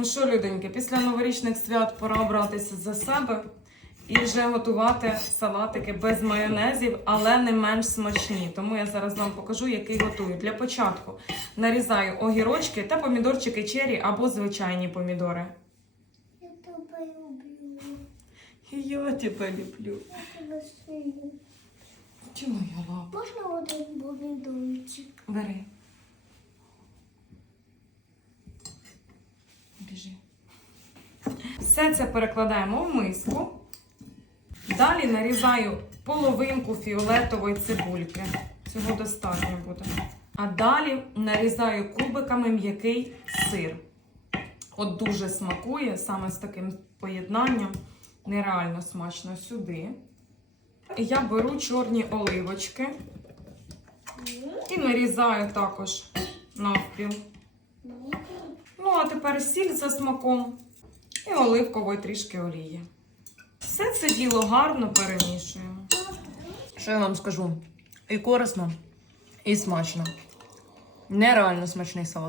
Ну що, людоньки, після новорічних свят пора братися за себе і вже готувати салатики без майонезів, але не менш смачні. Тому я зараз вам покажу, який готую. Для початку нарізаю огірочки та помідорчики чері або звичайні помідори. Я тебе люблю. Я тебе люблю. Я тебе сильно. Чому я лапа? Можна один помідорчик? Бери. Все це перекладаємо в миску. Далі нарізаю половинку фіолетової цибульки. Цього достатньо буде. А далі нарізаю кубиками м'який сир. От дуже смакує саме з таким поєднанням. Нереально смачно сюди. Я беру чорні оливочки. І нарізаю також навпіл. Ну, а тепер сіль за смаком і оливкової трішки олії. Все це діло гарно перемішуємо. Що я вам скажу? І корисно, і смачно. Нереально смачний салат.